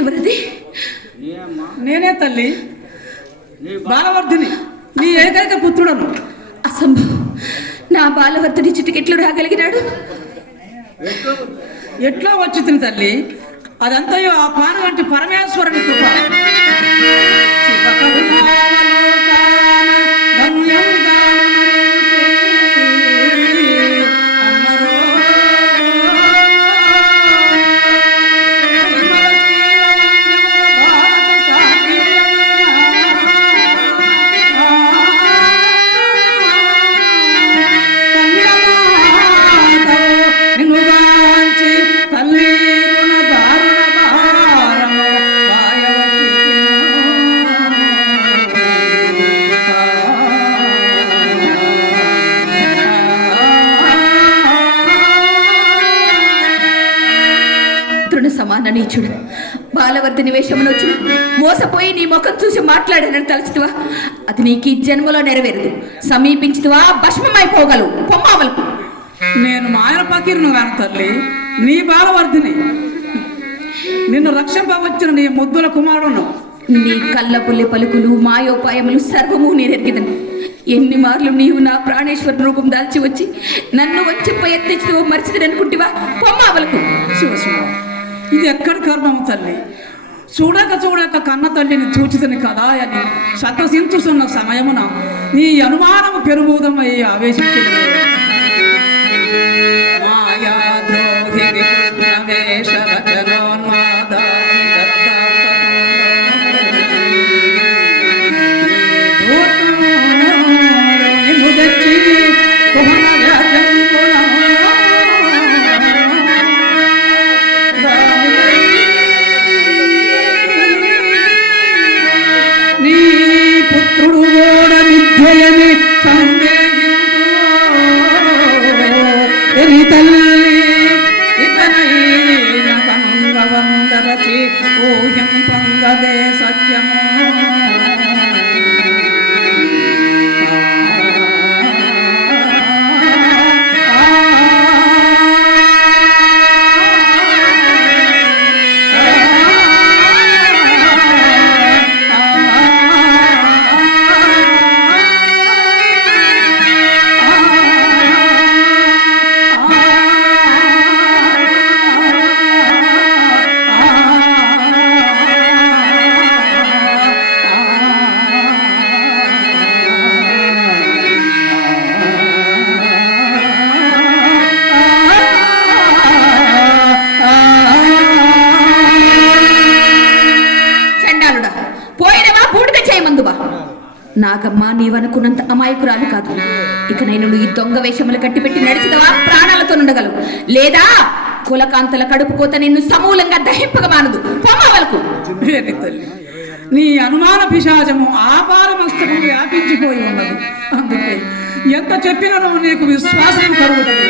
ఎవరిది నేనే తల్లి. బాలవర్ధుని. నీ ఏకైక పుత్రుడను అసంభవం. నా బాలవర్ధుని చిటికెట్లు రాగలిగినాడు? ఎట్లా? వచ్చింది తల్లి? అదంతయో ఆ పాన వంటి పరమేశ్వరుని కృప. మాట్లాడానని తలచుతువా? అది నీకు ఈ జన్మలో నెరవేరదు. సమీపించుతువా భస్మమైపోగలవు. పొమ్మావలకు నేను మాయన పకీరును కాను తల్లి నీ బాలవర్ధిని. నిన్ను రక్షింపవచ్చిన నీ ముద్దుల కుమారుడును. నీ కళ్ళపుల్లి పలుకులు మాయోపాయములు సర్వము నేనెరిగిదను ఎన్ని మార్లు నీవు నా ప్రాణేశ్వర రూపం దాల్చి వచ్చి నన్ను వచ్చి ఎత్తించు మరిచిదని అనుకుంటివా పొమ్మావలకు శివ ఇది ఎక్కడి కర్మము తల్లి? చూడక చూడక కన్న తల్లిని చూచితని కదా అని సంతసించుతున్న సమయమున నీ అనుమానము పెరుగుదమయ్యే ఆవేశించింది నీవనుకున్నంత అమాయకురాలు కాదు. ఇక నేను ఈ దొంగ వేషములు కట్టిపెట్టి నడిచిదవా? ప్రాణాలతో ఉండగలవు లేదా కులకాంతల కడుపు కోత నిన్ను సమూలంగా దహింపక మానదు. పొమ్మవలకు నీ అనుమాన పిశాచము ఆపారమస్తకం వ్యాపించిపోయి ఉన్నది. అందుకే ఎంత చెప్పినను నీకు విశ్వాసం కలుగుతుంది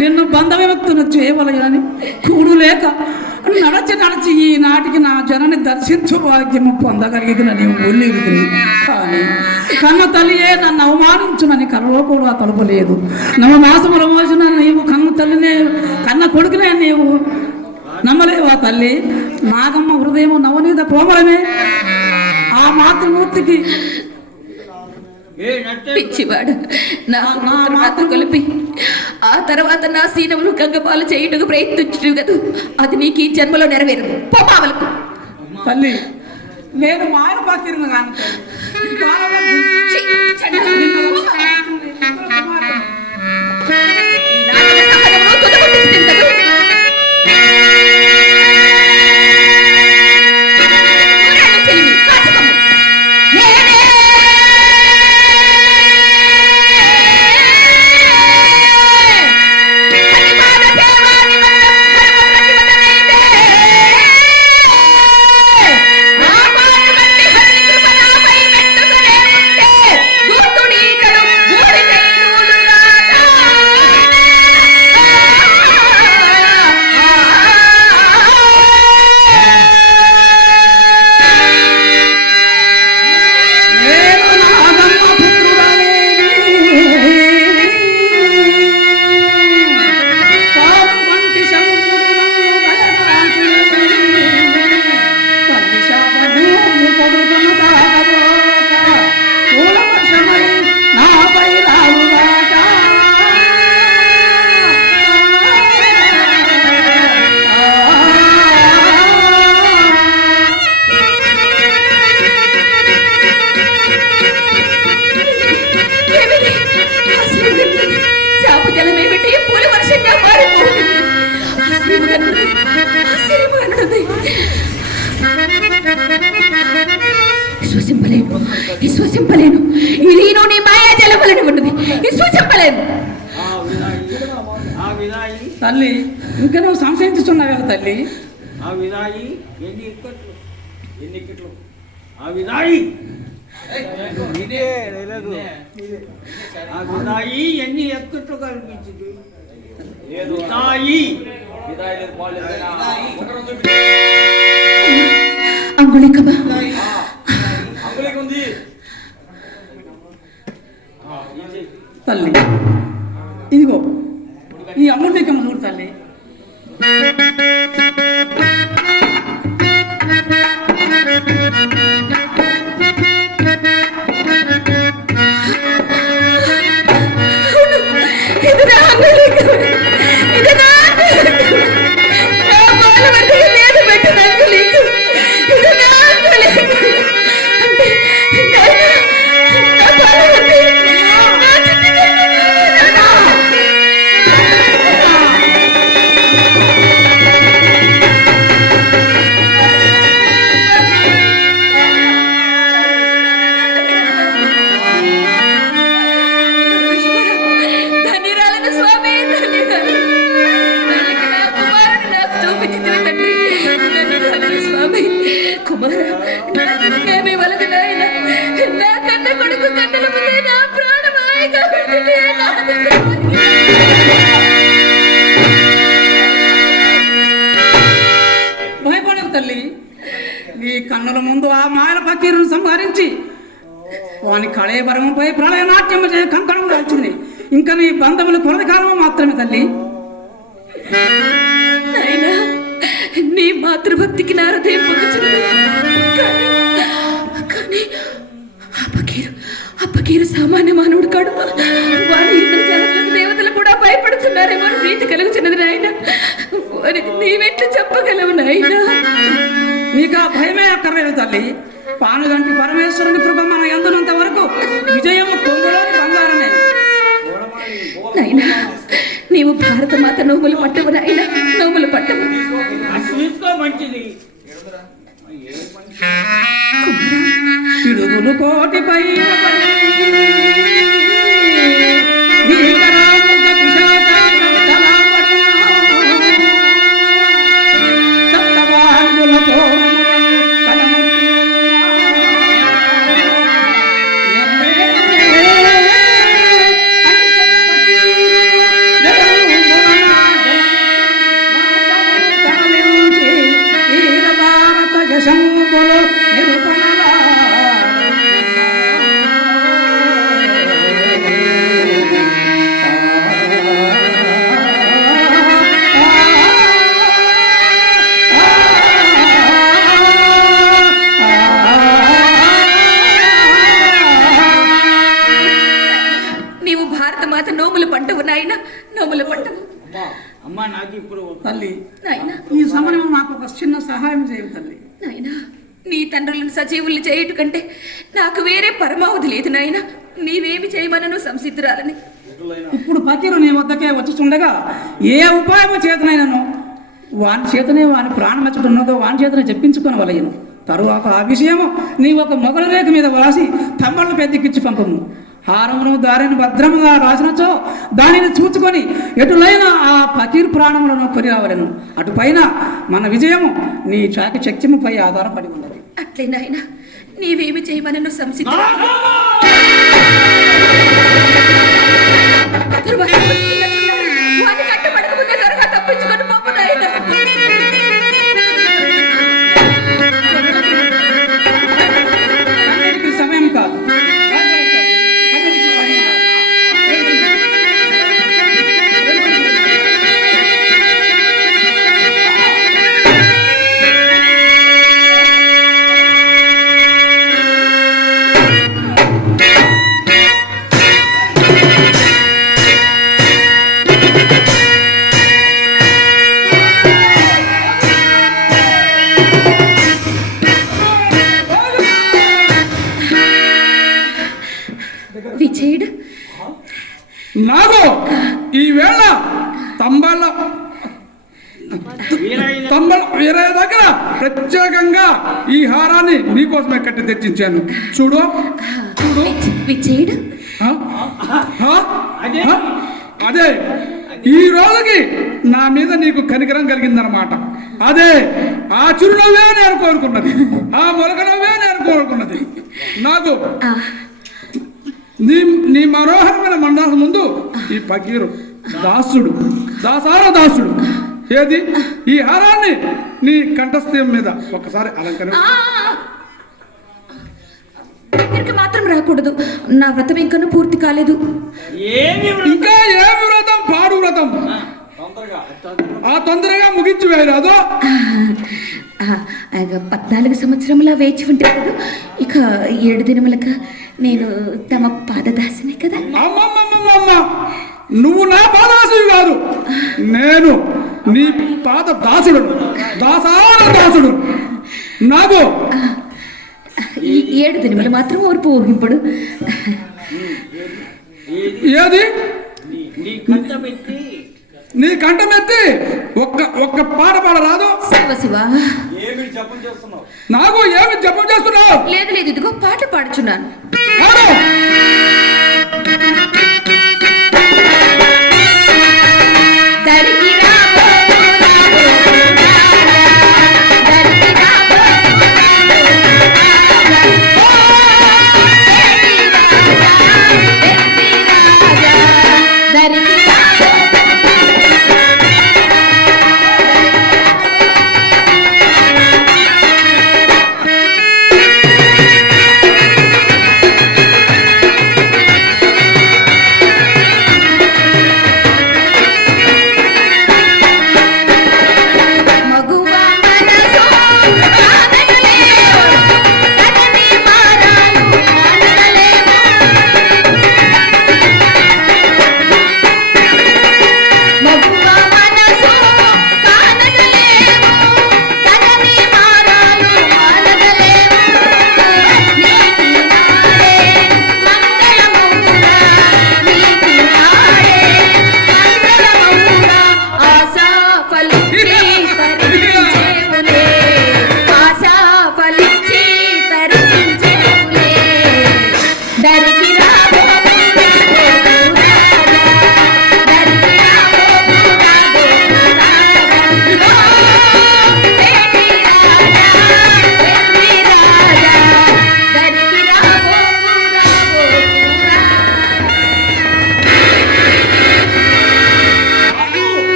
నిన్ను బంధ విభక్తులు చేయవలయని కూడు లేక నడచి నడచి ఈనాటికి నా జనని దర్శించు భాగ్యం పొందగలిగింది నన్ను ఒళ్ళిరుగుతుంది కానీ తల్లియే నన్ను అవమానించునని కర్రలో కూడా తలుపలేదు నమ్మ మాసముల మోసిన నీవు కన్ను తల్లినే కన్న కొడుకునే నీవు నమ్మలేవా తల్లి? నాగమ్మ హృదయము నవనీత కోమలమే. ఆ మాతృమూర్తికి పిచ్చివాడు. నా మాత్రం కలిపి. ఆ తర్వాత నా సీనములు గంగపాలు చేయుటకు ప్రయత్నించు కదా. అది నీకు ఈ జన్మలో నెరవేరదు. పొమ్మావలకు తల్లి నేను మాయన పాకిరిన కాను విశ్వసింపలేను. విశ్వసింపలేను. ఇది నీ మాయా జలములని ఉన్నది. విశ్వసింపలేను. ఆ వినాయి ఆ వినాయి తల్లి ఇంకా నువ్వు సంశయించుతున్నావు కదా తల్లి? ఆ వినాయి ఎన్ని ఇక్కట్లు? ఎన్ని ఇక్కట్లు? ఆ వినాయి ఆ వినాయి ఎన్ని ఎక్కట్లు కనిపించింది? వినాయి. అంగుళికమా? తల్లి ఇదిగో నాయనా నీ మాతృభక్తికి నా హృదయం కానీ అప్పకీరు అప్పకీరు సామాన్య మానవుడు కాడు. వాడు దేవతలు కూడా భయపడుతున్నారేమో ప్రీతి కలుగుతున్నది నాయన. వారికి నీవెట్లు చెప్పగలవు నాయనా. నీకు ఆ భయమే అక్కర్లేదు తల్లి. పానుగంటి పరమేశ్వరుని కృప మన ఎందునంత వరకు విజయము కొంగులోని బంగారమే. నాయనా నీవు భారత మాత నోములు పట్టవు నాయన నోములు పట్టవు. మంచిది. పిడుగులు కోటిపై నాయన అమ్మా నాకు ఇప్పుడు తల్లి ఈ సమయంలో నాకు ఒక చిన్న సహాయం చేయండి తల్లి. నీ తండ్రులను సజీవుల్ని చేయటం కంటే నాకు వేరే పరమావధి లేదు నాయన. నీవేమి చేయమనను సంసిద్ధురాలని. ఇప్పుడు పతిరు నీ వద్దకే వచ్చుండగా ఏ ఉపాయము చేతనైనను? వాని చేతనే వాని ప్రాణం మెచ్చుకున్నదో వాని చేతనే చెప్పించుకొని వలయను తరువాత ఆ విషయము నీ ఒక మొగల రేఖ మీద వ్రాసి తమ్మళ్ళ పెద్దకిచ్చి పంపము. హారమును దారిని భద్రముగా రాసినచో దానిని చూచుకొని ఎటులైన ఆ పకీర్ ప్రాణములను కొని రావలను అటుపైన మన విజయము నీ చాకి చక్యముపై ఆధారపడి ఉన్నది. అట్లే నాయనా నీవేమి చేయమనను సంసిద్ధ వీరయ్య దగ్గర ప్రత్యేకంగా ఈ హారాన్ని నీకోసమే కట్టి తెచ్చించాను చూడు చూడు? అదే. ఈ రోజుకి నా మీద నీకు కనికరం కలిగిందనమాట అదే ఆ చిరునవ్వే నేను కోరుకున్నది. ఆ మొలకనవ్వే నేను కోరుకున్నది. నాకు నీ నీ మనోహరమైన మండాస ముందు ఈ పకీరు దాసుడు దాసార దాసుడు. ఏది? ఈ హారాన్ని నీ కంఠస్థం మీద ఒకసారి అలంకరణ! దగ్గరికి మాత్రం రాకూడదు. నా వ్రతం ఇంకా పూర్తి కాలేదు. ఏమి ఇంకా ఏమి వ్రతం? పాడు వ్రతం. తొందరగా. ఆ తొందరగా ముగించి వేయరాదు పద్నాలుగు సంవత్సరములా వేచి ఉంటే కదా ఇక ఏడు దినములక నేను తమ పాదదాసిని కదా. అమ్మమ్మమ్మమ్మ నువ్వు నా పాదాసుడు కాదు. నేను నీ పాద దాసుడు. దాసార దాసుడు. నాకు ఈ ఏడు దినములు మాత్రం ఓర్పు ఊహింపుడు. ఏది? నీ కంఠమెత్తి. ఒక్క ఒక్క పాట పాడరాదు. శివ నాకు ఏమి జపం చేస్తున్నావు? లేదు లేదు ఇదిగో పాట పాడుచున్నాను.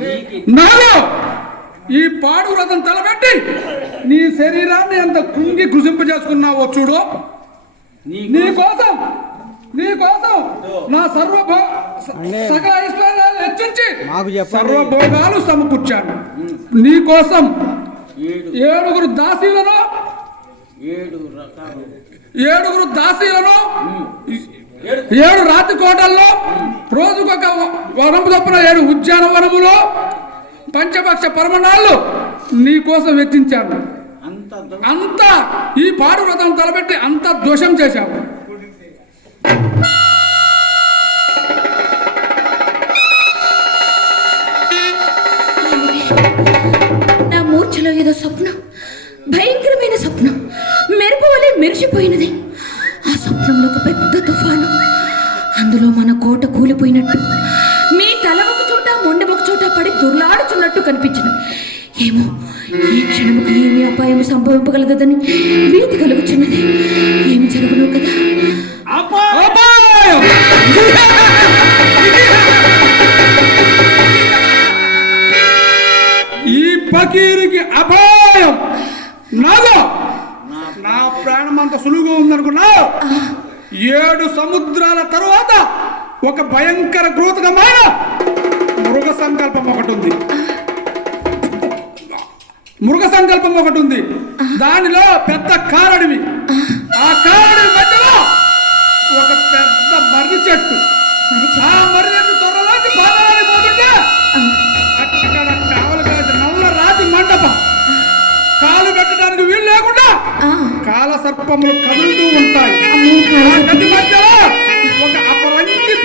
నీకు నాకు ఈ పాడు వ్రతం తలబెట్టి నీ శరీరాన్ని ఎంత కుంగి కృషింప చేసుకున్నావో చూడు. నీ కోసం నీ కోసం నా సర్వభో సకల ఐశ్వర్యాలు హెచ్చించి. సర్వభోగాలు సమకూర్చాను. నీ కోసం ఏడు. ఏడుగురు దాసీలను ఏడుగురు దాసీలను ఏడు రాతి కోటల్లో రోజుకొక వనము చొప్పున ఏడు ఉద్యానవనములో పంచపక్ష పరమణాలు నీ కోసం వెచ్చించాను. అంత ఈ పాడు వ్రతం తలబెట్టి అంత దోషం చేశావు. ఏమో? ఈ క్షణముకు ఏమి అపాయం సంభవింపగలదని భీతి కలుగుచున్నది. ఏమి జరుగును కదా! ఈ పకీరికి అపాయం! నాదో! నా ప్రాణం అంత సులువుగా ఉందనుకున్నావు ఏడు సముద్రాల తరువాత ఒక భయంకర క్రూతకమైన మృగ సంకల్పం ఒకటి ఉంది. మృగ సంకల్పం ఒకటి ఉంది. దానిలో పెద్ద కారడివి. ఆ కారడి మధ్యలో ఒక పెద్ద మర్రి చెట్టు. ఆ మర్రి చెట్టు త్వరలోకి బాధాలని పోతుంటే అక్కడ కావలి కాదు నల్ల రాతి మండపం. కాలు పెట్టడానికి వీలు లేకుండా కాల సర్పములు కదులుతూ ఉంటాయి. మధ్యలో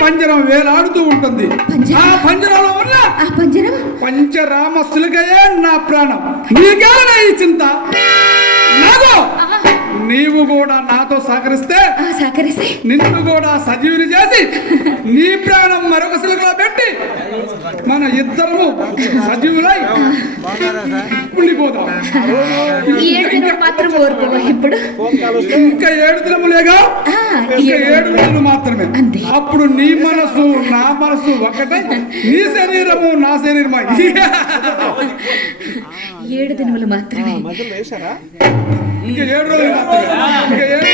పంజరం వేలాడుతూ ఉంటుంది? ఆ పంజరంలో ఉన్న పంచరామ సిలుకయే నా ప్రాణం. నీకేనా ఈ చింత? ఆ, నీవు కూడా నాతో సహకరిస్తే నిన్ను కూడా సజీవుని చేసి నీ ప్రాణం మరొక సిలుకలో పెట్టి మన ఇద్దరము సజీవులై దినం మాత్రం ఇప్పుడు. ఇంకా ఏడు దినములేగా ఏడు రోజులు మాత్రమే. అప్పుడు నీ మనసు నా మనసు ఒకటే నీ శరీరము నా శరీరమై. ఏడు దినములు మాత్రమే. ఇంకా ఏడు రోజులు మాత్రమే. ఇంకా ఏడు